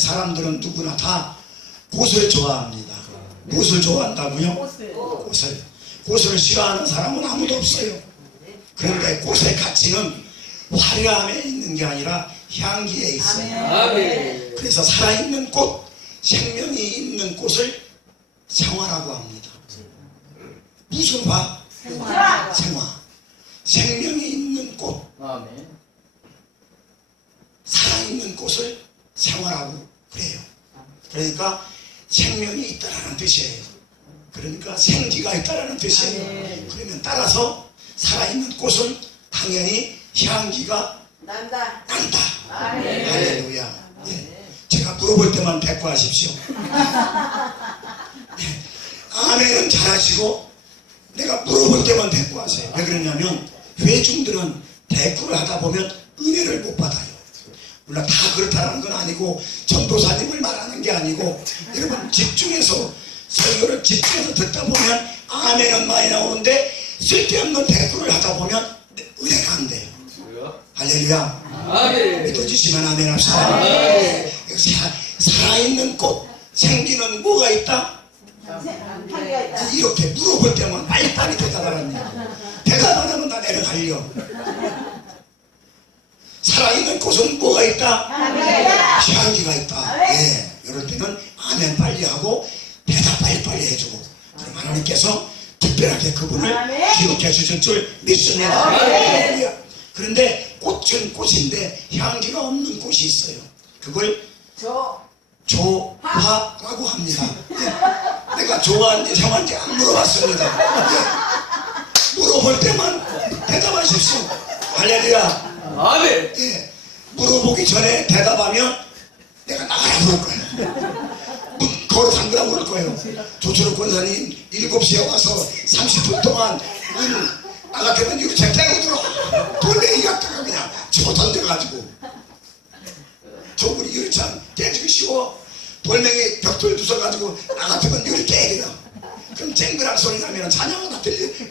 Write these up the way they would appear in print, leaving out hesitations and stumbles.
사람들은 누구나 다 꽃을 좋아합니다. 무엇을 좋아한다고요? 꽃을. 꽃을 싫어하는 사람은 아무도 없어요. 그런데 꽃의 가치는 화려함에 있는 게 아니라 향기에 있어요. 그래서 살아있는 꽃, 생명이 있는 꽃을 생화라고 합니다. 무슨 화? 생화. 생명이 있는 꽃, 살아있는 꽃을 생화라고 그래요. 그러니까 생명이 있다라는 뜻이에요. 그러니까 생기가 있다라는 뜻이에요. 그러면 따라서 살아있는 꽃은 당연히 향기가 난다. 할렐루야. 네. 제가 물어볼 때만 대꾸하십시오. 네. 아멘은 잘하시고 내가 물어볼 때만 대꾸하세요. 왜 그러냐면 회중들은 대꾸를 하다 보면 은혜를 못 받아요. 물론 다 그렇다는 건 아니고 전도사님을 말하는 게 아니고 여러분 집중해서 설교를 집중해서 듣다 보면 아멘은 많이 나오는데 쓸데없는 대꾸를 하다 보면 은혜가 안 돼요. 할렐루야. 믿어주시면 아멘 합시다. 살아있는 꽃, 생기는 뭐가 있다? 이렇게 물어볼 때만 빨리빨리 대답하랍니다. 대답 안 하면 나 내려갈려. 살아있는 꽃은 뭐가 있다? 향기가 있다. 예, 이럴 때는 아멘 빨리 하고 대답 빨리빨리 해주고 그럼 하나님께서 특별하게 그분을 기억해 주실 줄 믿습니다. 그런데 꽃은 꽃인데 향기가 없는 꽃이 있어요. 그걸 조화라고 합니다. 예. 내가 좋아하는지 상한지 안 물어봤습니다. 예. 물어볼 때만 대답하십시오. 할렐루야. 아멘. 예. 물어보기 전에 대답하면 내가 나가라 그럴 거예요. 걸어 잠그라 그럴 거예요. 조철욱 권사님 7시에 와서 30분 동안 나가면 유리창 깨고 들어. 돌멩이 갖다가 그냥 쳐 던져가지고 조물이 유리창 깨지기 쉬워. 돌멩이 벽돌 두서가지고 나가면 유리 깨져요. 그럼 쨍그랑 소리 나면 찬양하다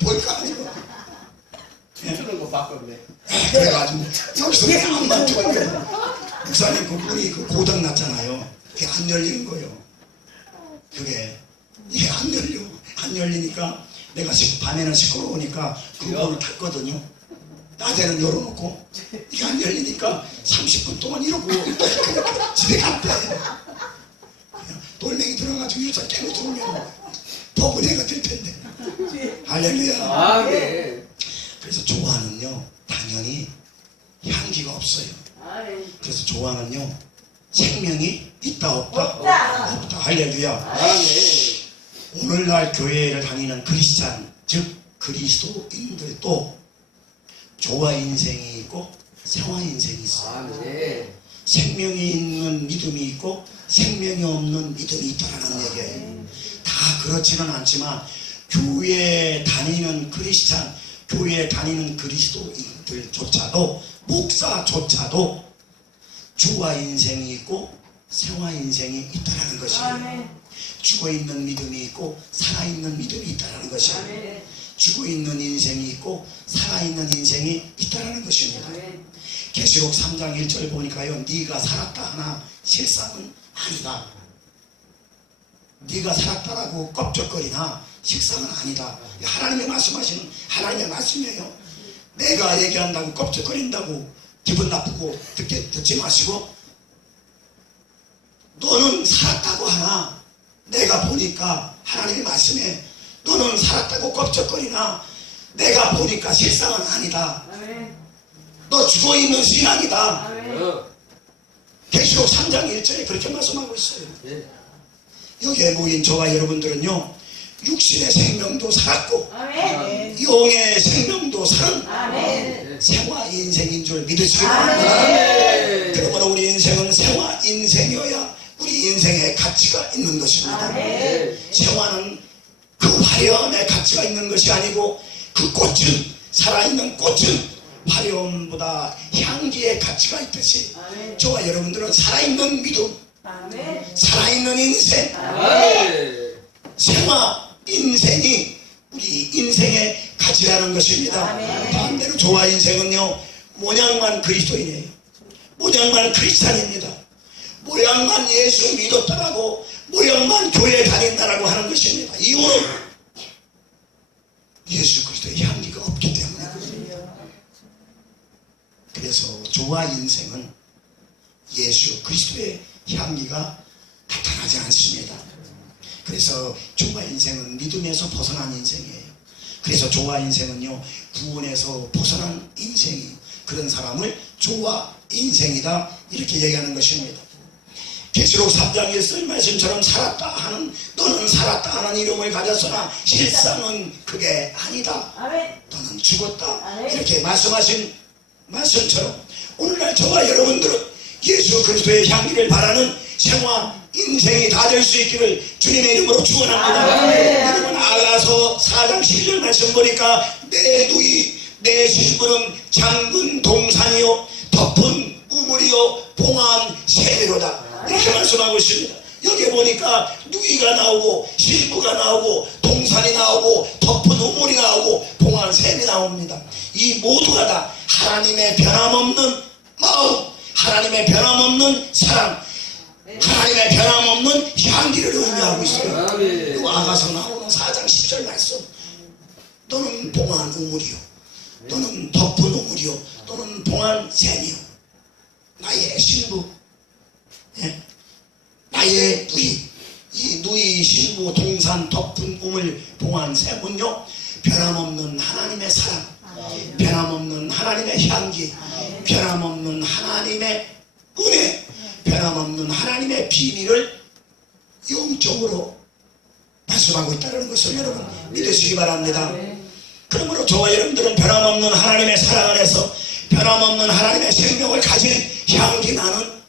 볼까 아니고. 춤추는 거 바꿨네. 그래가지고 여기서 안만 좋아요. 목사님 그 문이 그 고장 났잖아요. 그게 안 열리는 거예요. 그게 이게 안 열려. 안 열리니까 내가 밤에는 시끄러우니까 그 문을 닫거든요. 낮에는 열어놓고 이게 안 열리니까 30분 동안 이러고 그냥 집에 갔대. 그냥 돌멩이 들어가지고 이러다 깨고 들어오면 더 은혜가 될 텐데. 할렐루야. 그래서 조화는요 당연히 향기가 없어요. 그래서 조화는요 생명이 있다 없다? 없다. 할렐루야. 오늘날 교회를 다니는 크리스찬 즉 그리스도인들도 조화 인생이 있고 생화 인생이 있어요. 생명이 있는 믿음이 있고 생명이 없는 믿음이 있다는 얘기예요. 다 그렇지는 않지만 교회에 다니는 크리스찬, 교회에 다니는 그리스도인들조차도 목사조차도 조화 인생이 있고 생화 인생이 있다는 것이에요. 죽어있는 믿음이 있고 살아있는 믿음이 있다는 것이에요. 죽어있는 인생이 있고 살아있는 인생이 있다는 것입니다. 계시록 3장 1절 보니까요 네가 살았다 하나 실상은 아니다. 네가 살았다라고 껍적거리나 실상은 아니다. 하나님의 말씀하시는 하나님의 말씀이에요. 내가 얘기한다고 껍적거린다고 기분 나쁘고 듣지 마시고 너는 살았다고 하나 내가 보니까 하나님의 말씀에 너는 살았다고 껍적거리나 내가 보니까 실상은 아니다. 너 죽어있는 신앙이다. 계시록 3장 1절에 그렇게 말씀하고 있어요. 여기에 모인 저와 여러분들은요 육신의 생명도 살았고 영의 생명도 살은 생화 인생인 줄 믿으시기 바랍니다. 그러므로 우리 인생은 생화 인생이어야 우리 인생에 가치가 있는 것입니다. 생화는 그 화려함에 가치가 있는 것이 아니고 그 꽃은 살아있는 꽃은 화려함보다 향기에 가치가 있듯이 저와 여러분들은 살아있는 믿음 살아있는 인생 생화 인생이 우리 인생의 가치라는 것입니다. 반대로 조화 인생은요 모양만 그리스도인이에요. 모양만 크리스찬입니다. 모양만 예수 믿었다라고 모양만 교회 다닌다라고 하는 것입니다. 이유는 예수 그리스도의 향기가 없기 때문에 그렇습니다. 그래서 저와 인생은 예수 그리스도의 향기가 나타나지 않습니다. 그래서 저와 인생은 믿음에서 벗어난 인생이에요. 그래서 저와 인생은요, 구원에서 벗어난 인생이에요. 그런 사람을 저와 인생이다 이렇게 얘기하는 것입니다. 계시록 3장에 쓴 말씀처럼 살았다 하는, 너는 살았다 하는 이름을 가졌으나 실상은 그게 아니다. 너는 죽었다. 이렇게 말씀하신 말씀처럼 오늘날 저와 여러분들은 예수 그리스도의 향기를 바라는 생활 인생이 다 될 수 있기를 주님의 이름으로 축원합니다. 여러분, 아가서 4장 11절 말씀 보니까 내 누이 내 신부는 잠근 동산이요 덮은 우물이요 봉한 새비로다 이렇게 말씀하고 있습니다. 여기 보니까 누이가 나오고 신부가 나오고 동산이 나오고 덮은 우물이 나오고 봉한 샘이 나옵니다. 이 모두가 다 하나님의 변함없는 마음, 하나님의 변함없는 사랑, 하나님의 변함없는 향기를 의미하고 있어요. 그 아가서 나오는 4장 10절 말씀, 너는 봉한 우물이요, 너는 덮은 우물이요, 또는 봉한 샘이요, 나의 신부, 나의 누이, 이 누이, 신부, 동산, 덮은 우물, 봉한 샘은요 변함없는 하나님의 사랑, 변함없는 하나님의 향기, 변함없는 하나님의 은혜, 변함없는 하나님의 비밀을 영적으로 말씀하고 있다는 것을 여러분 믿으시기 바랍니다. 그러므로 저와 여러분들은 변함없는 하나님의 사랑 안에서 변함없는 하나님의 생명을 가진 향기 나는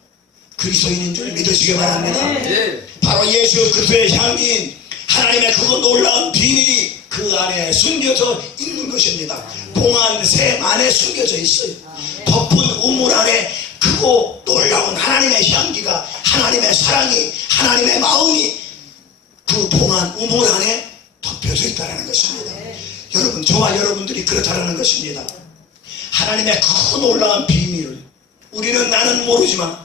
그리스도인인 줄 믿으시기 바랍니다. 바로 예수 그리스도의 향기인 하나님의 그 놀라운 비밀이 그 안에 숨겨져 있는 것입니다. 봉한 샘 안에 숨겨져 있어요. 덮은 우물 안에 크고 놀라운 하나님의 향기가, 하나님의 사랑이, 하나님의 마음이 그 봉한 우물 안에 덮여져 있다는 것입니다. 여러분, 저와 여러분들이 그렇다는 것입니다. 하나님의 그 놀라운 비밀을 우리는, 나는 모르지만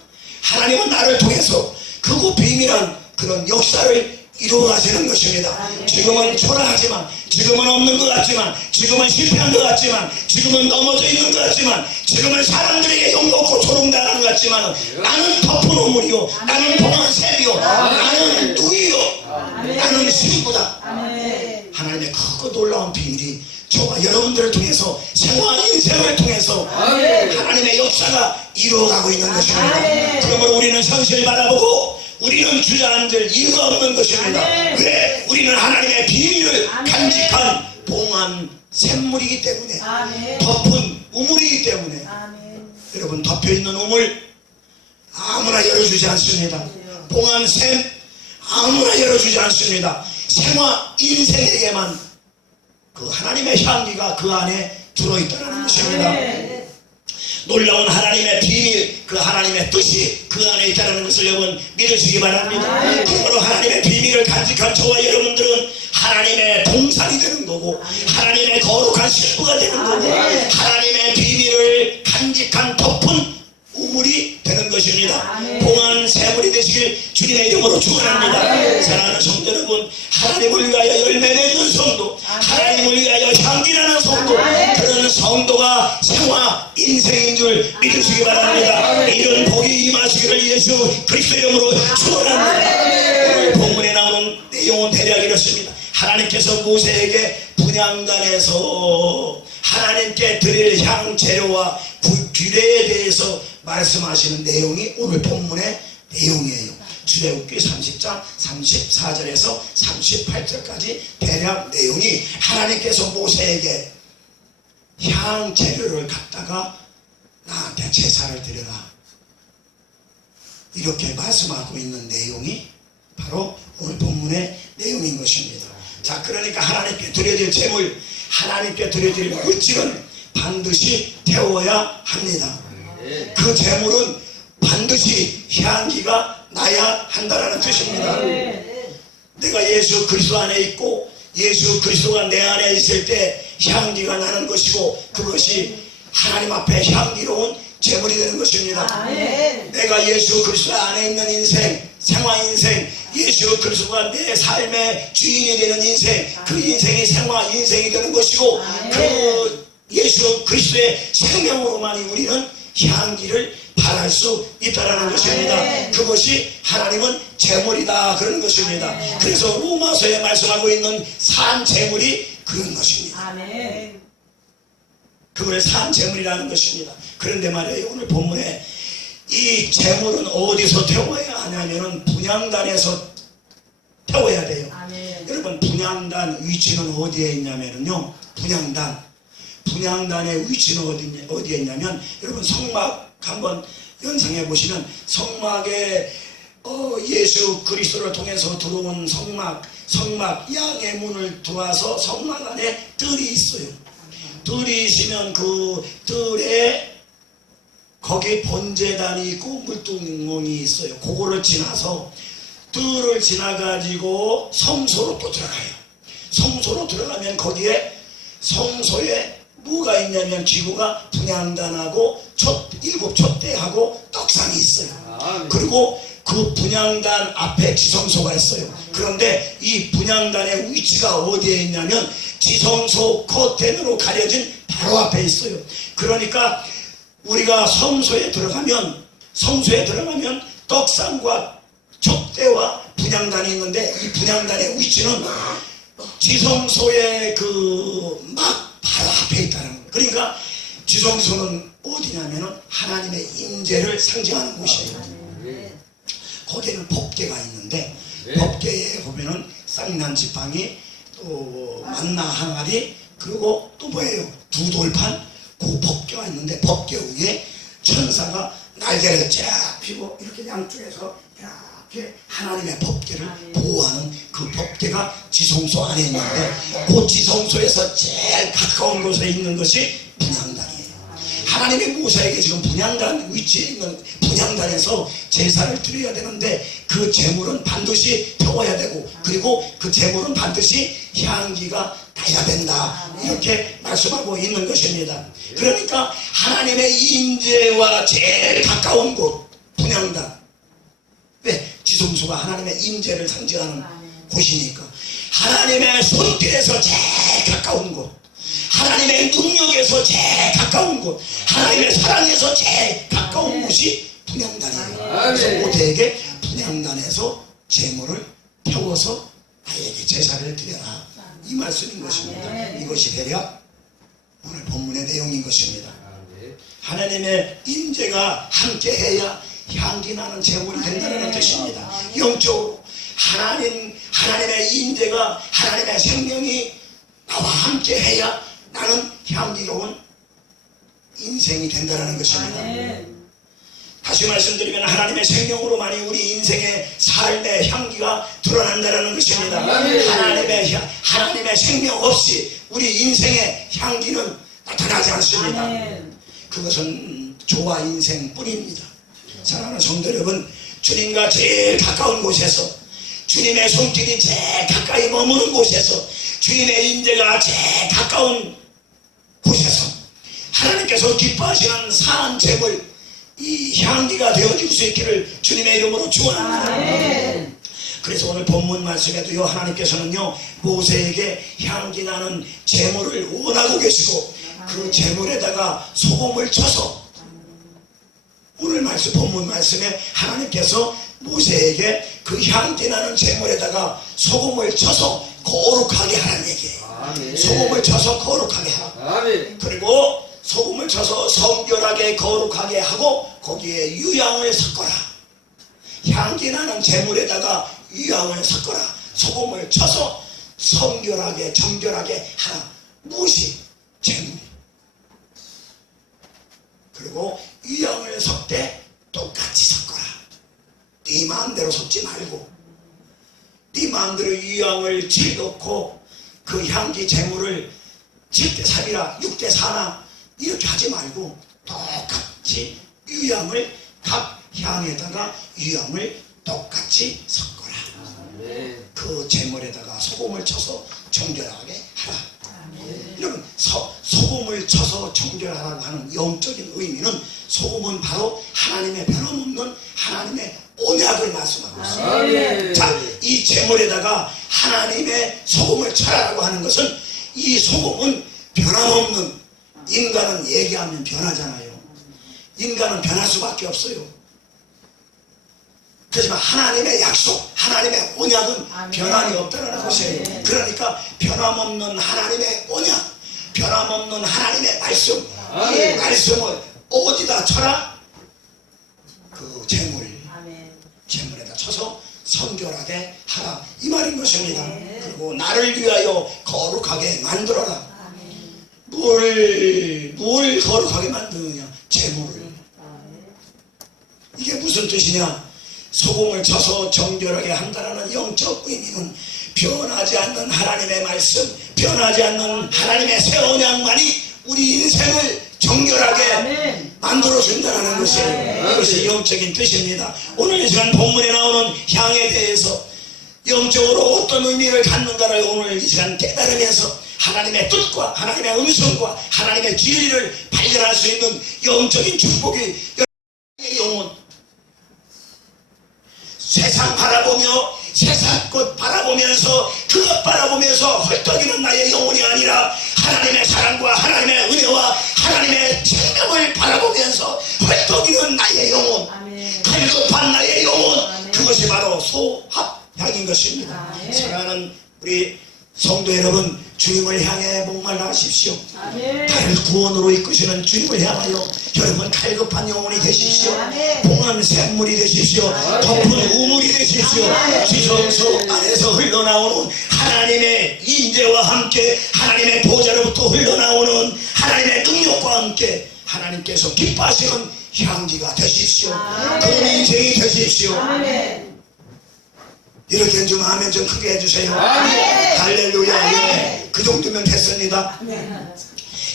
하나님은 나를 통해서 그 비밀한 그런 역사를 이루어가시는 것입니다. 지금은 초라하지만, 지금은 없는 것 같지만, 지금은 실패한 것 같지만, 지금은 넘어져 있는 것 같지만, 지금은 사람들에게 욕먹고 조롱당하는 것 같지만, 나는 덮은 우물이요, 나는 봉한 샘이요, 나는 누이요, 나는 신부다. 하나님의 크고 놀라운 비밀이 저와 여러분들을 통해서, 생활 인생을 통해서 하나님의 역사가 이루어가고 있는 것입니다. 그러므로 우리는 현실을 바라보고 우리는 주저앉을 이유가 없는 것입니다. 왜? 우리는 하나님의 비밀을 간직한 봉한 샘물이기 때문에, 덮은 우물이기 때문에. 여러분, 덮여있는 우물 아무나 열어주지 않습니다. 봉한 샘 아무나 열어주지 않습니다. 생활 인생에게만 그 하나님의 향기가 그 안에 들어있다는 것입니다. 놀라운 하나님의 비밀, 그 하나님의 뜻이 그 안에 있다는 것을 여러분 믿으시기 바랍니다. 그러므로 하나님의 비밀을 간직한 저와 여러분들은 하나님의 동산이 되는 거고, 하나님의 거룩한 신부가 되는 거고, 하나님의 비밀을 간직한 덮은 우물이 되는 것입니다. 봉한 샘물이 되시길 주님의 이름으로 축원합니다. 사랑하는 성도 여러분, 하나님을 위하여 열매 맺는 성도, 하나님을 위하여 향기나는 성도, 그런 성도가 생활 인생인 줄 믿으시기 바랍니다. 이런 복이 임하시기를 예수 그리스도 이름으로 축원합니다. 오늘 본문에 나오는 내용은 대략 이렇습니다. 하나님께서 모세에게 분향단에서 하나님께 드릴 향재료와 규례에 대해서 말씀하시는 내용이 오늘 본문의 내용이에요. 출애굽기 30장 34절에서 38절까지 대략 내용이, 하나님께서 모세에게 향재료를 갖다가 나한테 제사를 드려라 이렇게 말씀하고 있는 내용이 바로 오늘 본문의 내용인 것입니다. 자, 그러니까 하나님께 드려질 제물, 하나님께 드려질 물질은 반드시 태워야 합니다. 그 제물은 반드시 향기가 나야 한다는 뜻입니다. 내가 예수 그리스도 안에 있고 예수 그리스도가 내 안에 있을 때 향기가 나는 것이고, 그것이 하나님 앞에 향기로운 제물이 되는 것입니다. 아멘. 내가 예수 그리스도 안에 있는 인생, 생활 인생, 예수 그리스도가 내 삶의 주인이 되는 인생, 그 인생이 생활 인생이 되는 것이고, 그 예수 그리스도의 생명으로만이 우리는 향기를 발할 수 있다라는 것입니다. 그것이 하나님은 제물이다 그런 것입니다. 그래서 로마서에 말씀하고 있는 산 제물이 그런 것입니다. 아멘. 그걸 산 제물이라는 것입니다. 그런데 말이에요, 오늘 본문에 이 제물은 어디서 태워야 하냐면은 분향단에서 태워야 돼요. 아멘. 여러분, 분향단 위치는 어디에 있냐면요, 분향단의 위치는 어디에 있냐면, 여러분 성막 한번 연상해 보시면, 성막에 예수 그리스도를 통해서 들어온 성막 양의 문을 들어와서 성막 안에 뜰이 있어요. 뜰이 있으면 그 뜰에 거기 번제단이 있고 물두멍이 있어요. 그거를 지나서 뜰을 지나가지고 성소로 또 들어가요. 성소로 들어가면 거기에 성소에 뭐가 있냐면 기구가 분향단하고 일곱 촛대하고 떡상이 있어요. 그리고 그 분향단 앞에 지성소가 있어요. 그런데 이 분향단의 위치가 어디에 있냐면 지성소 커튼으로 가려진 바로 앞에 있어요. 그러니까 우리가 성소에 들어가면 떡상과 촛대와 분향단이 있는데, 이 분향단의 위치는 지성소의 그 막 바로 앞에 있다는 거예요. 그러니까 지성소는 어디냐면은 하나님의 임재를 상징하는 곳이에요. 거기에는 법궤가 있는데, 법궤에 보면은 쌍난 지팡이, 또 만나 항아리, 그리고 또 뭐예요? 두 돌판, 그 법궤가 있는데, 법궤 위에 천사가 날개를 쫙 펴고 이렇게 양쪽에서 이렇게 하나님의 법궤를 보호하는 그 법궤가 지성소 안에 있는데, 그 지성소에서 제일 가까운 곳에 있는 것이 분향단이에요. 하나님의 모세에게 지금 분향단 위치에 있는 분향단에서 제사를 드려야 되는데, 그 제물은 반드시 태워야 되고, 그리고 그 제물은 반드시 향기가 나야 된다, 이렇게 말씀하고 있는 것입니다. 그러니까 하나님의 임재와 제일 가까운 곳 분향단. 왜? 지성소가 하나님의 임재를 상징하는 곳이니까. 하나님의 손길에서 제일 가까운 곳, 하나님의 능력에서 제일 가까운 곳, 하나님의 사랑에서 제일 가까운 곳이 분향단이에요. 그래서 모태에게 분향단에서 제물을 태워서 나에게 제사를 드려라, 이 말씀인 것입니다. 이것이 대략 오늘 본문의 내용인 것입니다. 하나님의 임재가 함께해야 향기 나는 제물이 된다는 뜻입니다. 영적으로 하나님의 임재가, 하나님의 생명이 나와 함께해야 나는 향기로운 인생이 된다는 것입니다. 다시 말씀드리면 하나님의 생명으로만이 우리 인생의 삶의 향기가 드러난다는 것입니다. 하나님의 생명 없이 우리 인생의 향기는 나타나지 않습니다. 그것은 조화 인생뿐입니다. 사랑하는 성도 여러분, 주님과 제일 가까운 곳에서, 주님의 손길이 제일 가까이 머무는 곳에서, 주님의 임재가 제일 가까운 곳에서 하나님께서 기뻐하시는 산 제물, 이 향기가 되어질 수 있기를 주님의 이름으로 축원합니다. 그래서 오늘 본문 말씀에도요, 하나님께서는요 모세에게 향기 나는 제물을 원하고 계시고, 그 제물에다가 소금을 쳐서, 오늘 본문 말씀에 하나님께서 모세에게 그 향기 나는 제물에다가 소금을 쳐서 거룩하게 하라는 얘기예요. 소금을 쳐서 거룩하게 하라. 그리고 소금을 쳐서 성결하게 거룩하게 하고, 거기에 유향을 섞어라. 향기 나는 제물에다가 유향을 섞어라. 소금을 쳐서 성결하게 정결하게 하라. 무엇이? 제물. 그리고 유향을 섞되 똑같이 섞어라. 네 마음대로 섞지 말고, 네 마음대로 유향을 질놓고 그 향기 제물을 7대3이나 6대4나 이렇게 하지 말고, 똑같이 유향을, 각 향에다가 유향을 똑같이 섞어라. 그 제물에다가 소금을 쳐서 정결하게 하라. 여러분, 소금을 쳐서 정결하라고 하는 영적인 의미는, 소금은 바로 하나님의 변함없는 하나님의 언약을 말씀하고 있습니다. 아멘. 자, 이 제물에다가 하나님의 소금을 쳐라라고 하는 것은 이 소금은 변함없는, 인간은 얘기하면 변하잖아요. 인간은 변할 수밖에 없어요. 그렇지만 하나님의 약속, 하나님의 언약은 아멘. 변함이 없다는 것이에요. 아멘. 그러니까 변함없는 하나님의 언약, 변함없는 하나님의 말씀, 이 아멘. 말씀을 어디다 쳐라? 그 제물에다 쳐서 성결하게 하라, 이 말인 것입니다. 아멘. 그리고 나를 위하여 거룩하게 만들어라. 뭘 거룩하게 만드느냐? 제물을. 이게 무슨 뜻이냐? 소금을 쳐서 정결하게 한다는 영적 의미는 변하지 않는 하나님의 말씀, 변하지 않는 하나님의 새 언약만이 우리 인생을 정결하게 아멘. 만들어준다는 것이에요. 이것이 영적인 뜻입니다. 오늘 이 시간 본문에 나오는 향에 대해서 영적으로 어떤 의미를 갖는가를 오늘 이 시간 깨달으면서 하나님의 뜻과 하나님의 음성과 하나님의 진리를 발견할 수 있는 영적인 축복이 여러분의 영혼, 세상 바라보며 세상 것 바라보면서 그것 바라보면서 헐떡이는 나의 영혼이 아니라 하나님의 사랑과 하나님의 은혜와 하나님의 생명을 바라보면서 헐떡이는 나의 영혼, 아멘. 갈급한 나의 영혼, 아멘. 그것이 바로 소합향인 것입니다. 아멘. 사랑하는 우리 성도 여러분, 주님을 향해 목말라 하십시오. 아멘. 나를 구원으로 이끄시는 주님을 향하여 여러분 갈급한 영혼이 되십시오. 아멘. 봉한 샘물이 되십시오. 덮은 우물이 되십시오. 아멘. 지성소 안에서 흘러나오는 하나님의 인재와 함께 하나님의 보좌로부터 흘러나오는 하나님의 능력과 함께 하나님께서 기뻐하시는 향기가 되십시오. 아멘. 그런 인생이 되십시오. 아멘. 이렇게 좀 아멘 좀 크게 해주세요. 아멘. 할렐루야. 예. 그 정도면 됐습니다.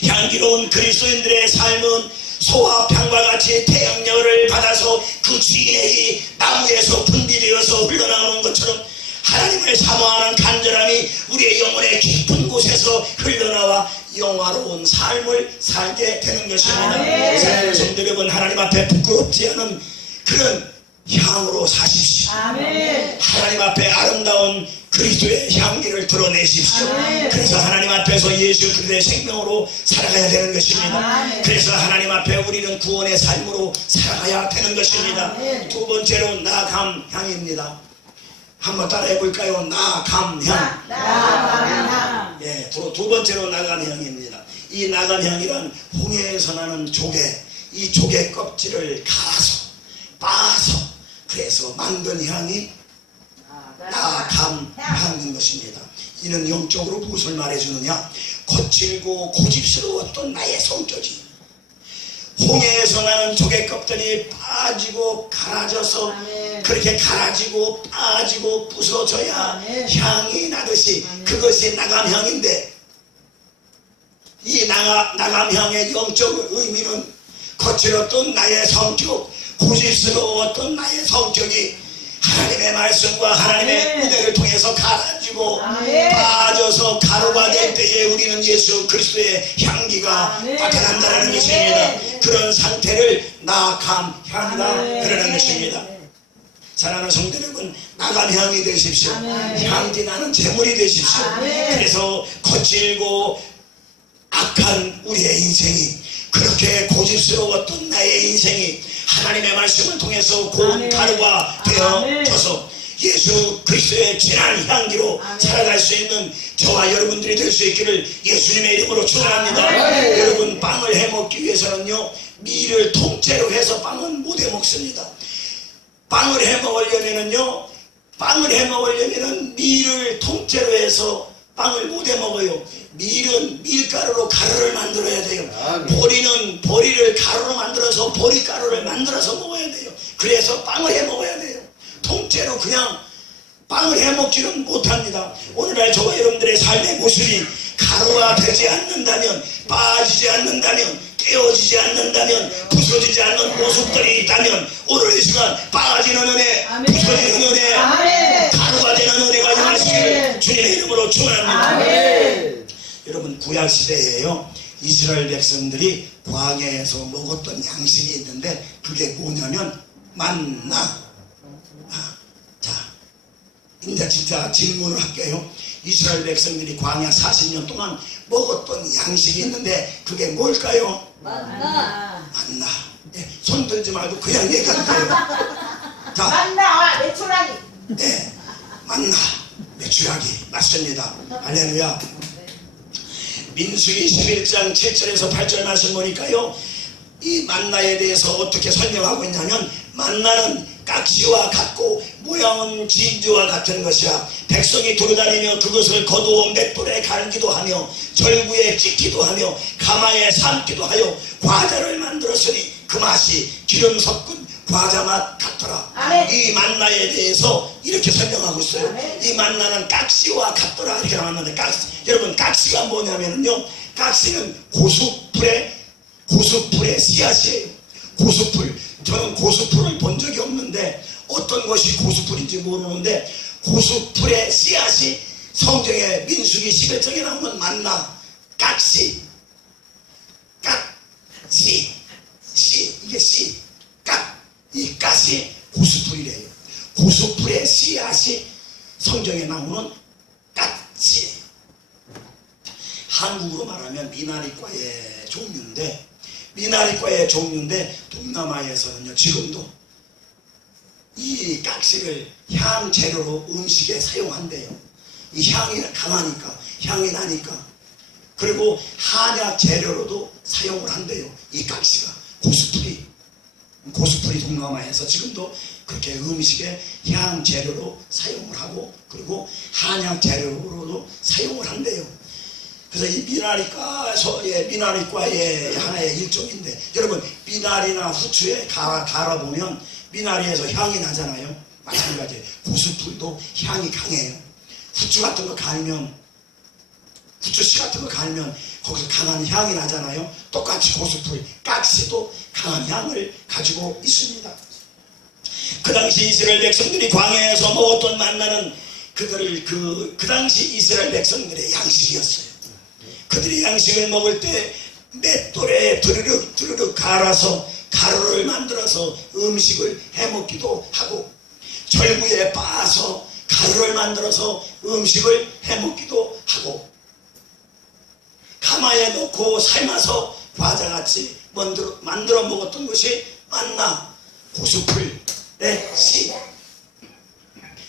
향기로운 그리스도인들의 삶은 소와 향과 같이 태양열을 받아서 그 주인의 나무에서 분비되어서 흘러나오는 것처럼 하나님을 사모하는 간절함이 우리의 영혼의 깊은 곳에서 흘러나와 영화로운 삶을 살게 되는 것입니다. 아멘. 사랑하는 성도 여러분, 하나님 앞에 부끄럽지 않은 그런 향으로 사십시오. 아멘. 하나님 앞에 아름다운 그리스도의 향기를 드러내십시오. 아멘. 그래서 하나님 앞에서 예수 그리스도의 생명으로 살아가야 되는 것입니다. 아멘. 그래서 하나님 앞에 우리는 구원의 삶으로 살아가야 되는 것입니다. 아멘. 두 번째로 나감향입니다. 한번 따라해 볼까요? 나감향. 나감향. 예, 두 번째로 나감향입니다. 이 나감향이란 홍해에서 나는 조개, 이 조개 껍질을 갈아서 빻아서 그래서 만든 향이 나감향인 것입니다. 이는 영적으로 무엇을 말해주느냐? 거칠고 고집스러웠던 나의 성격이 홍해에서 나는 조개 껍질이 빠지고 갈아져서 아멘. 그렇게 갈아지고 빠지고 부서져야 아멘. 향이 나듯이 아멘. 그것이 나감향인데, 이 나감향의 영적 의미는 거칠었던 나의 성격, 고집스러웠던 나의 성격이 하나님의 말씀과 하나님의 아멘. 은혜를 통해서 갈아지고 아멘. 빠져서 가루가 될 아멘. 때에 우리는 예수 그리스도의 향기가 아멘. 나타난다는 아멘. 것입니다. 그런 상태를 나감향이다 아멘. 그러는 것입니다. 사랑하는 성도 여러분, 나감향이 되십시오. 아멘. 향기 나는 제물이 되십시오. 아멘. 그래서 거칠고 악한 우리의 인생이, 그렇게 고집스러웠던 나의 인생이 하나님의 말씀을 통해서 고운 아멘. 가루가 되어져서 예수 그리스도의 진한 향기로 아멘. 살아갈 수 있는 저와 여러분들이 될 수 있기를 예수님의 이름으로 축원합니다. 아멘. 여러분, 빵을 해먹기 위해서는요, 밀을 통째로 해서 빵은 못 해먹습니다. 빵을 해먹으려면은요, 빵을 해먹으려면은 밀을 통째로 해서 빵을 못 해먹어요. 밀은 밀가루로 가루를 만들어야 돼요. 아멘. 보리는 보리를 가루로 만들어서 보리가루를 만들어서 먹어야 돼요. 그래서 빵을 해먹어야 돼요. 통째로 그냥 빵을 해먹지는 못합니다. 오늘날 저와 여러분들의 삶의 모습이 가루가 되지 않는다면, 빠지지 않는다면, 깨어지지 않는다면, 부서지지 않는 모습들이 있다면 오늘 이 시간 빠지는 은혜, 아멘. 부서지는 은혜, 아멘. 가루가 되는 은혜가 임하시기를 아멘. 주님의 이름으로 축원합니다. 아멘. 여러분, 구약시대에요, 이스라엘 백성들이 광야에서 먹었던 양식이 있는데 그게 뭐냐면 만나. 자, 이제 진짜 질문을 할게요. 이스라엘 백성들이 광야 40년 동안 먹었던 양식이 있는데 그게 뭘까요? 만나. 만나. 네, 손 들지 말고 그냥 얘기할게요. 자, 만나와 메추라기. 네, 만나, 메추라기 맞습니다. 할렐루야. 민수기 11장 7절에서 8절 말씀 보니까요, 이 만나에 대해서 어떻게 설명하고 있냐면, 만나는 깍지와 같고 모양은 진주와 같은 것이라 백성이 돌아다니며 그것을 거두어 맷돌에 갈기도 하며 절구에 찢기도 하며 가마에 삶기도 하여 과자를 만들었으니 그 맛이 기름 섞은 과자 맛 같더라. 아멘. 이 만나에 대해서 이렇게 설명하고 있어요. 아멘. 이 만나는 깍지와 같더라 이렇게 나왔는데, 깍지, 여러분 깍지가 뭐냐면요, 깍지는 고수풀의 씨앗이에요. 고수풀. 저는 고수풀을 본 적이 없는데 어떤 것이 고수풀인지 모르는데, 고수풀의 씨앗이 성경에 민수기 11장에 나오는 만나, 깍지, 이게 씨, 이 깍이 고수풀이래요. 고수풀의 씨앗이 성경에 나오는 깍지. 한국으로 말하면 미나리과의 종류인데 동남아에서는요 지금도 이 깍지를 향 재료로 음식에 사용한대요. 이 향이 강하니까, 향이 나니까. 그리고 한약 재료로도 사용을 한대요. 이 깍지가, 고수풀이 동남아에서 지금도 그렇게 음식에 향 재료로 사용을 하고, 그리고 한약 재료로도 사용을 한대요. 그래서 이 미나리과의 하나의 일종인데, 여러분 미나리나 후추에 갈아보면 미나리에서 향이 나잖아요. 마찬가지예요. 고수풀도 향이 강해요. 후추 같은 거 갈면, 후추씨 같은 거 갈면 거기서 강한 향이 나잖아요. 똑같이 고수풀, 깍지도 강한 향을 가지고 있습니다. 그 당시 이스라엘 백성들이 광야에서 먹었던 만나는 그 당시 이스라엘 백성들의 양식이었어요. 그들이 양식을 먹을 때 맷돌에 드르륵 갈아서 가루를 만들어서 음식을 해먹기도 하고, 절구에 빻아서 가루를 만들어서 음식을 해먹기도 하고, 가마에 넣고 삶아서 과자같이 만들어 먹었던 것이 만나, 고수풀의 씨.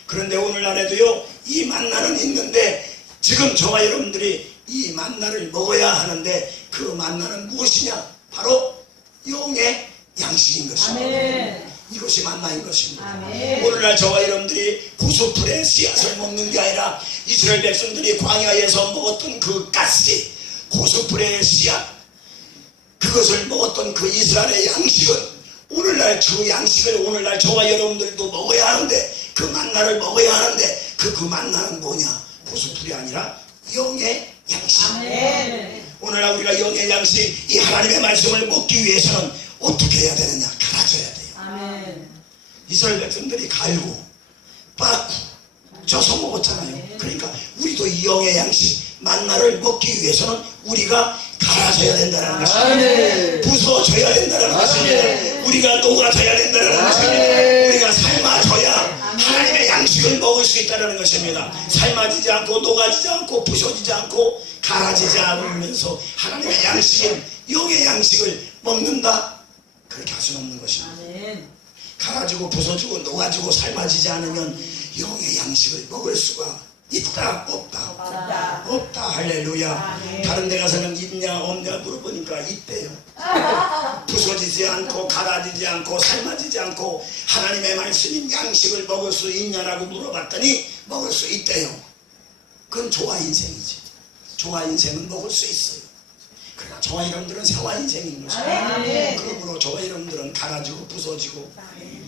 그런데 오늘날에도요 이 만나는 있는데, 지금 저와 여러분들이 이 만나를 먹어야 하는데, 그 만나는 무엇이냐? 바로 영의 양식인 것입니다. 아멘. 이것이 만나인 것입니다. 아멘. 오늘날 저와 여러분들이 고수풀의 씨앗을 먹는 게 아니라 이스라엘 백성들이 광야에서 먹었던 그 가시, 고수풀의 씨앗, 그것을 먹었던 그 이스라엘의 양식은 오늘날 그 양식을 오늘날 저와 여러분들도 먹어야 하는데, 그 만나를 먹어야 하는데, 그 만나는 뭐냐? 고수풀이 아니라 영의 양식. 아멘. 오늘날 우리가 영의 양식, 이 하나님의 말씀을 먹기 위해서는 어떻게 해야 되느냐? 갈아줘야 돼요. 아멘. 이스라엘 백성들이 갈고 빻고 쪄서 먹었잖아요. 그러니까 우리도 이 영의 양식 만나를 먹기 위해서는 우리가 갈아줘야 된다는 것입니다. 부숴줘야 된다는 것입니다. 우리가 녹아줘야 된다는 것입니다. 우리가 삶아줘야 하나님의 양식을 먹을 수 있다는 것입니다. 삶아지지 않고 녹아지지 않고 부서지지 않고 갈아지지 않으면서 하나님의 양식인 영의 양식을 먹는다, 그렇게 할 수는 없는 것입니다. 아멘. 갈아지고 부서지고 녹아지고 삶아지지 않으면 영의 양식을 먹을 수가 있다 없다? 없다. 할렐루야. 아멘. 다른 데 가서는 있냐 없냐 물어보니까 있대요. 부서지지 않고 갈아지지 않고 삶아지지 않고 하나님의 말씀인 양식을 먹을 수 있냐라고 물어봤더니 먹을 수 있대요. 그건 조화 인생이지. 조화 인생은 먹을 수 있어요. 그러나 저와 여러분들은 세화 인생인 것입니다. 아멘. 그러므로 저와 여러분들은 갈아지고 부서지고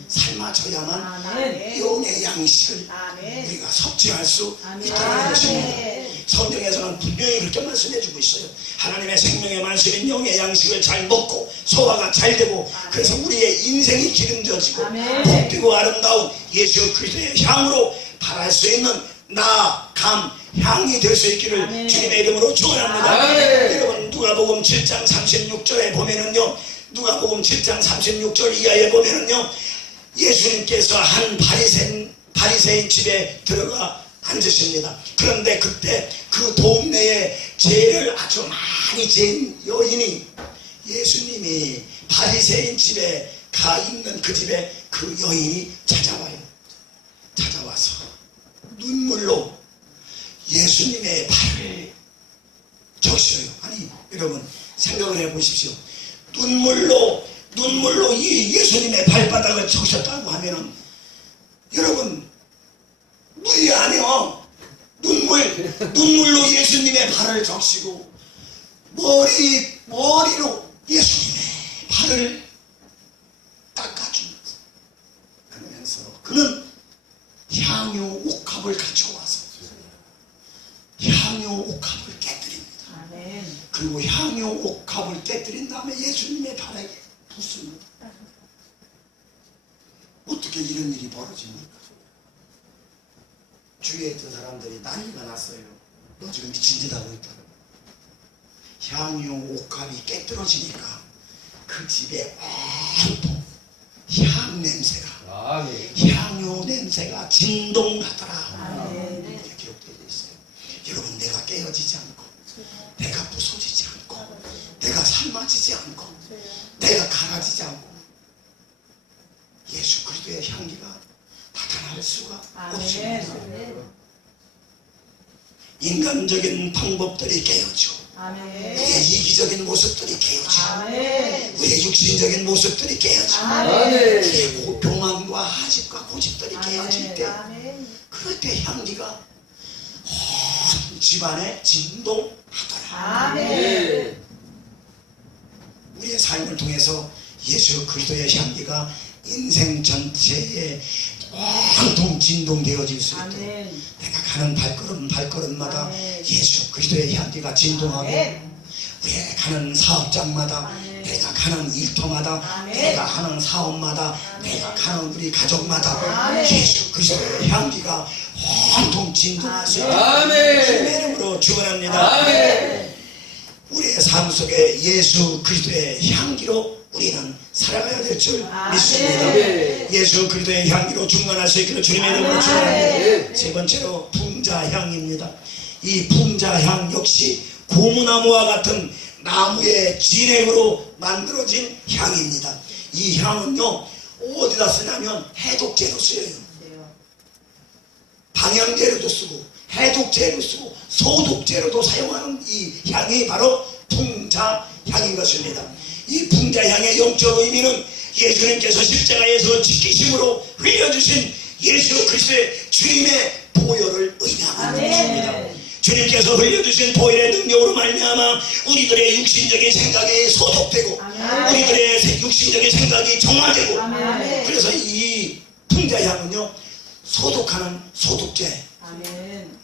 삶아져야만 아멘. 영의 양식을 아멘. 우리가 섭취할 수 아멘. 있다는 것입니다. 아멘. 성경에서는 분명히 그렇게 말씀해주고 있어요. 하나님의 생명의 말씀인 영의 양식을 잘 먹고 소화가 잘 되고, 그래서 우리의 인생이 기름져지고 아멘. 복되고 아름다운 예수 그리스도의 향으로 바랄 수 있는 향이 될 수 있기를 아멘. 주님의 이름으로 축원합니다. 아멘. 여러분, 누가복음 7장 36절에 보면은요, 누가복음 7장 36절 이하에 보면은요, 예수님께서 한 바리새인 집에 들어가 앉으십니다. 그런데 그때 그 동네에 죄를 아주 많이 지은 여인이, 예수님이 바리새인 집에 가 있는 그 집에 그 여인이 찾아와요. 찾아와서 눈물로 예수님의 발을 적셔요. 아니 여러분 생각을 해보십시오. 눈물로 이 예수님의 발바닥을 적셨다고 하면은, 여러분 무리 아니요. 눈물로 예수님의 발을 적시고 머리로 예수님의 발을 닦아주면서, 그러면서 그는 향유 옥합을 가져와서 향유 옥합을 깨뜨립니다. 아멘. 그리고 향유 옥합을 깨뜨린 다음에 예수님의 발에 붓습니다. 어떻게 이런 일이 벌어집니까? 주위에 있던 사람들이 난리가 났어요. 너 지금 미친 짓 하고 있다고. 향유 옥합이 깨뜨려지니까 그 집에 온통 향 냄새가, 향유 냄새가 진동하더라. 아멘. 이렇게 기록되어 있어요. 여러분, 내가 깨어지지 않고, 내가 부서지지 않고, 내가 삶아지지 않고, 내가 갈아지지 않고, 예수 그리스도의 향기가 나타날 수가 없습니다. 인간적인 방법들이 깨어지고, 아멘. 우리의 이기적인 모습들이 깨어지고, 아멘. 우리의 육신적인 모습들이 깨어지고, 아멘. 우리의 교만과 하집과 고집들이 깨어질 때, 아멘. 그럴 때 향기가 온 집안에 진동하더라. 아멘. 우리의 삶을 통해서 예수 그리스도의 향기가 인생 전체에 온통 진동되어질 수 있도록, 아멘. 내가 가는 발걸음마다 아멘. 예수 그리스도의 향기가 진동하고, 아멘. 우리가 가는 사업장마다, 아멘. 내가 가는 일터마다, 아멘. 내가 하는 사업마다, 내가 가는 우리 가족마다 아멘. 예수 그리스도의 향기가 온통 진동할 수 있도록 아멘. 주님의 이름으로 축원합니다. 아멘. 우리의 삶 속에 예수 그리스도의 향기로 우리는 살아가야 될 줄 아멘. 믿습니다. 아멘. 예수 그리스도의 향기로 충만할 수 있기를 주님의 이름으로 아멘. 축원합니다. 세 번째로 풍자향입니다. 이 풍자향 역시 고무나무와 같은 나무의 진액으로 만들어진 향입니다. 이 향은요, 어디다 쓰냐면 해독제로 쓰여요. 방향제로도 쓰고 해독제로 쓰고 소독제로도 사용하는 이 향이 바로 풍자향인 것입니다. 이 풍자향의 영적 의미는 예수님께서 십자가에서 지키심으로 흘려주신 예수 그리스도의 주님의 보혈을 의미하는 것입니다. 주님께서 흘려주신 보혈의 능력으로 말미암아 우리들의 육신적인 생각이 소독되고, 아멘. 우리들의 육신적인 생각이 정화되고, 아멘. 그래서 이 풍자향은요, 소독하는 소독제, 아멘.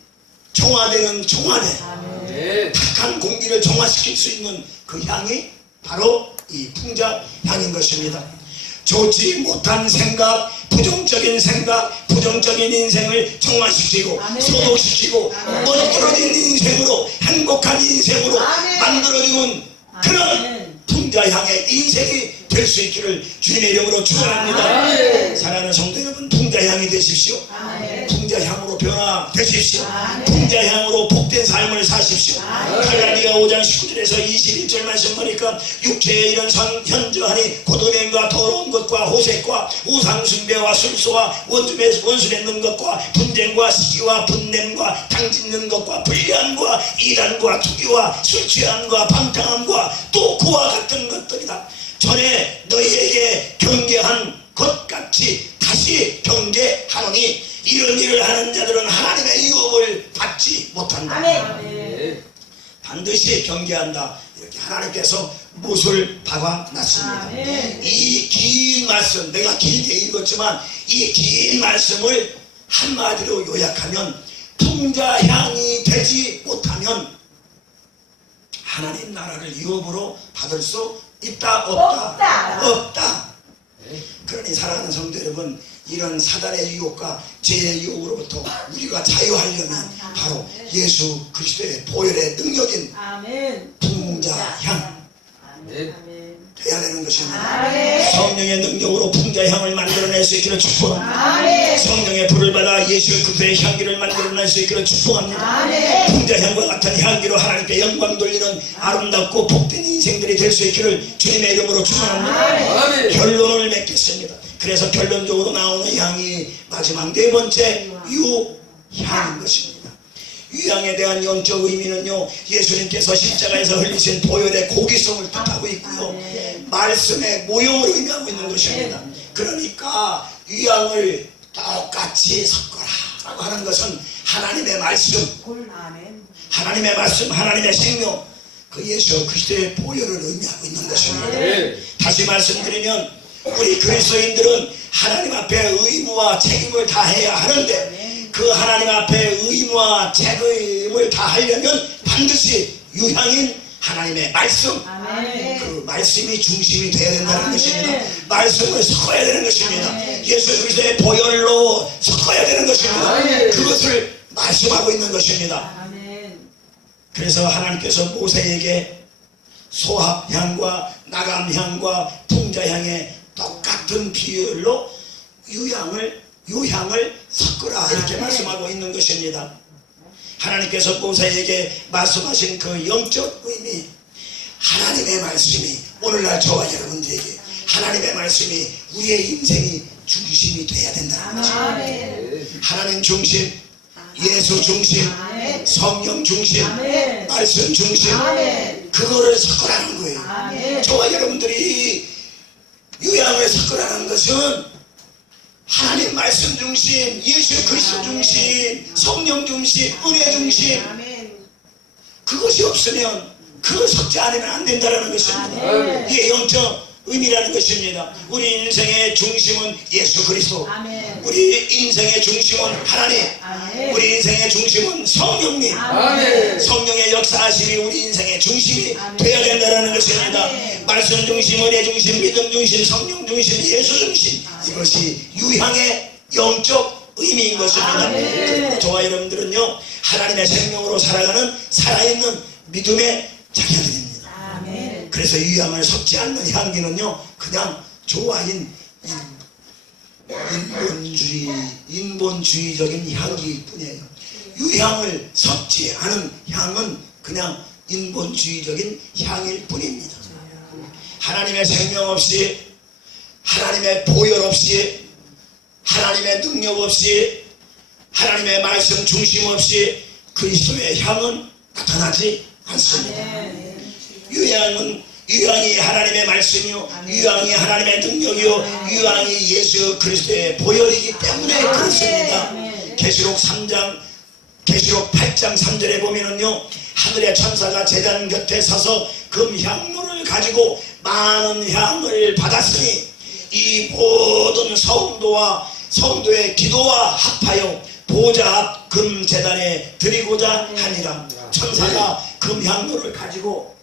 정화되는 정화제, 아멘. 탁한 공기를 정화시킬 수 있는 그 향이 바로 이 풍자향인 것입니다. 좋지 못한 생각, 부정적인 생각, 부정적인 인생을 정화시키고, 아멘. 소독시키고, 아멘. 멋들어진 인생으로, 행복한 인생으로 아멘. 만들어주는 그런 아멘. 풍자향의 인생이 될 수 있기를 주님의 이름으로 축원합니다. 아멘. 사랑하는 성도 여러분, 풍자향이 되십시오. 아멘. 풍자향으로 변화되십시오. 아멘. 풍자향으로 복된 삶을 사십시오. 아멘. 갈라디아 5장 19절에서 21절 말씀 보니까, 육체의 이런 현저하니 고도냄과 더러운 것과 호색과 우상숭배와 술수와 원수 맺는 것과 분쟁과 시기와 분냄과 당짓는 것과 불리함과 이단과 투기와 술취함과 방탕함과 또 그와 같은 것들이다. 전에 너희에게 경계한 것 같이 다시 경계하노니, 이런 일을 하는 자들은 하나님의 유업을 받지 못한다. 아멘. 반드시 경계한다. 이렇게 하나님께서 못을 박아놨습니다. 아멘. 이 긴 말씀, 내가 길게 읽었지만 이 긴 말씀을 한마디로 요약하면, 풍자향이 되지 못하면 하나님 나라를 유업으로 받을 수 있다 없다? 없다. 없다. 그러니 사랑하는 성도 여러분, 이런 사단의 유혹과 죄의 유혹으로부터 우리가 자유하려면 바로 예수 그리스도의 보혈의 능력인 아멘. 풍자향 아멘. 돼야 되는 것입니다. 아멘. 성령의 능력으로 풍자향을 만들어낼 수 있기를 축복합니다. 아멘. 성령의 불을 받아 예수 그리스도의 향기를 만들어낼 수 있기를 축복합니다. 아멘. 풍자향과 같은 향기로 하나님께 영광 돌리는 아름답고 복된 인생들이 될 수 있기를 주님의 이름으로 축원합니다. 아멘. 결론을 맺겠습니다. 그래서 결론적으로 나오는 향이 마지막 네 번째 유향인 것입니다. 유향에 대한 영적 의미는요, 예수님께서 십자가에서 흘리신 보혈의 고기성을 뜻하고 있고요, 말씀의 모형을 의미하고 있는 것입니다. 그러니까 유향을 똑같이 섞어라 라고 하는 것은 하나님의 말씀, 하나님의 말씀, 하나님의 생명, 그 예수 그리스도의 보혈을 의미하고 있는 것입니다. 다시 말씀드리면 우리 그리스도인들은 하나님 앞에 의무와 책임을 다해야 하는데, 그 하나님 앞에 의무와 책임을 다하려면 반드시 유향인 하나님의 말씀, 그 말씀이 중심이 되어야 된다는 것입니다. 말씀을 섞어야 되는 것입니다. 예수 그리스도의 보혈로 섞어야 되는 것입니다. 그것을 말씀하고 있는 것입니다. 그래서 하나님께서 모세에게 소합향과 나감향과 풍자향의 똑같은 비율로 유향을 섞으라 이렇게 말씀하고 있는 것입니다. 하나님께서 모세에게 말씀하신 그 영적 의미, 하나님의 말씀이 오늘날 저와 여러분들에게 하나님의 말씀이 우리의 인생이 중심이 돼야 된다는 것입니다. 하나님 중심, 예수 중심, 성령 중심, 말씀 중심, 그거를 섞으라는 거예요. 저와 여러분들이 유향을 섞으라는 것은 하나님 말씀 중심, 예수 그리스도 중심, 성령 중심, 은혜 중심, 그것이 없으면 그걸 섞지 않으면 안 된다는 것입니다. 이게 영적 의미라는 것입니다. 우리 인생의 중심은 예수 그리스도, 우리 인생의 중심은 하나님, 우리 인생의 중심은 성령님, 성령의 역사하심이 우리 인생의 중심이 되어야 된다는 것입니다. 말씀 중심, 은혜 중심, 믿음 중심, 성령 중심, 예수 중심, 이것이 유향의 영적 의미인 것입니다. 그리고 저와 여러분들은요, 하나님의 생명으로 살아가는 살아있는 믿음의 자녀들입니다. 그래서 유향을 섞지 않는 향기는요, 그냥 조화인 인본주의적인 향기일 뿐이에요. 유향을 섞지 않은 향은 그냥 인본주의적인 향일 뿐입니다. 하나님의 생명 없이, 하나님의 보혈 없이, 하나님의 능력 없이, 하나님의 말씀 중심 없이 그리스도의 향은 나타나지 않습니다. 유향이 하나님의 말씀이요, 유향이 하나님의 능력이요, 유향이 예수 그리스도의 보혈이기 때문에 그렇습니다. 계시록 8장 3절에 보면은요, 하늘의 천사가 제단 곁에 서서 금향로를 가지고 많은 향을 받았으니 이 모든 성도의 기도와 합하여 보좌 앞 금제단에 드리고자 하니라. 천사가 금향로를 가지고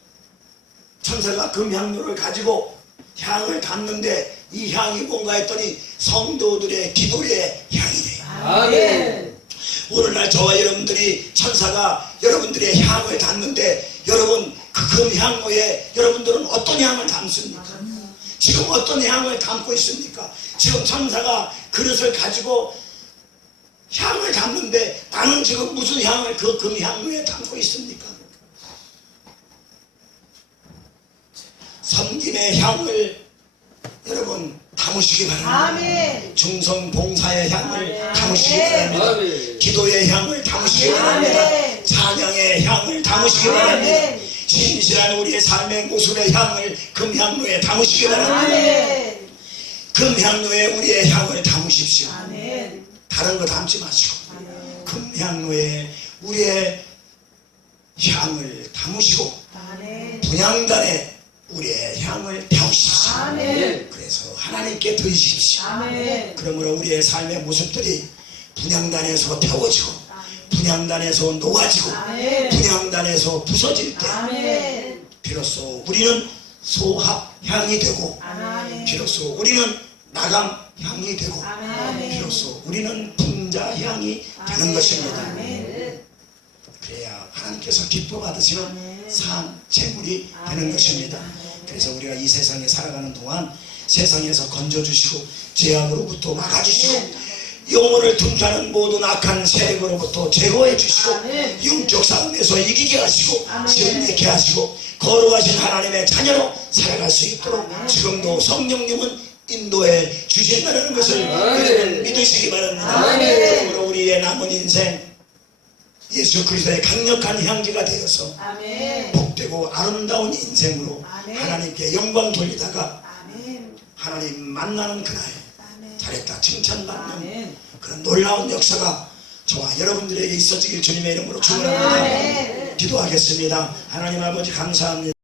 향을 담는데, 이 향이 뭔가 했더니 성도들의 기도의 향이래요. 오늘날 저와 여러분들이 천사가 여러분들의 향을 담는데, 여러분 그 금향로에 여러분들은 어떤 향을 담습니까? 지금 어떤 향을 담고 있습니까? 지금 천사가 그릇을 가지고 향을 담는데, 나는 지금 무슨 향을 그 금향로에 담고 있습니까? 섬김의 향을 여러분 담으시기 바랍니다. 중성 봉사의 향을 담으시기 바랍니다. 기도의 향을 담으시기 바랍니다. 찬양의 향을 담으시기 바랍니다. 신실한 우리의 삶의 모습의 향을 금향로에 담으시기 바랍니다. 금향로에 우리의 향을 담으십시오. 다른 거 담지 마시고 금향로에 우리의 향을 담으시고 분향단에 우리의 향을 태우십시오. 그래서 하나님께 드리십시오. 그러므로 우리의 삶의 모습들이 분향단에서 태워지고, 분향단에서 녹아지고, 분향단에서 부서질 때 비로소 우리는 소합향이 되고, 비로소 우리는 나감 향이 되고 아멘. 비로소 우리는 분자 향이 되는 것입니다. 아멘. 그래야 하나님께서 기뻐 받으시는 아멘. 산 재물이 되는 아멘. 것입니다. 그래서 우리가 이 세상에 살아가는 동안 세상에서 건져주시고 죄악으로부터 막아주시고 영혼을 둔하는 모든 악한 세력으로부터 제거해 주시고 아멘. 영적 싸움에서 이기게 하시고 아멘. 지혜있게 하시고 거룩하신 하나님의 자녀로 살아갈 수 있도록 아멘. 지금도 성령님은 인도해 주신다는 것을 아멘. 여러분 믿으시기 바랍니다. 아멘. 그러므로 우리의 남은 인생 예수 그리스도의 강력한 향기가 되어서 아멘. 복되고 아름다운 인생으로 아멘. 하나님께 영광 돌리다가 아멘. 하나님 만나는 그날 아멘. 잘했다 칭찬받는 아멘. 그런 놀라운 역사가 저와 여러분들에게 있어지길 주님의 이름으로 축원합니다. 아멘. 기도하겠습니다. 하나님 아버지 감사합니다.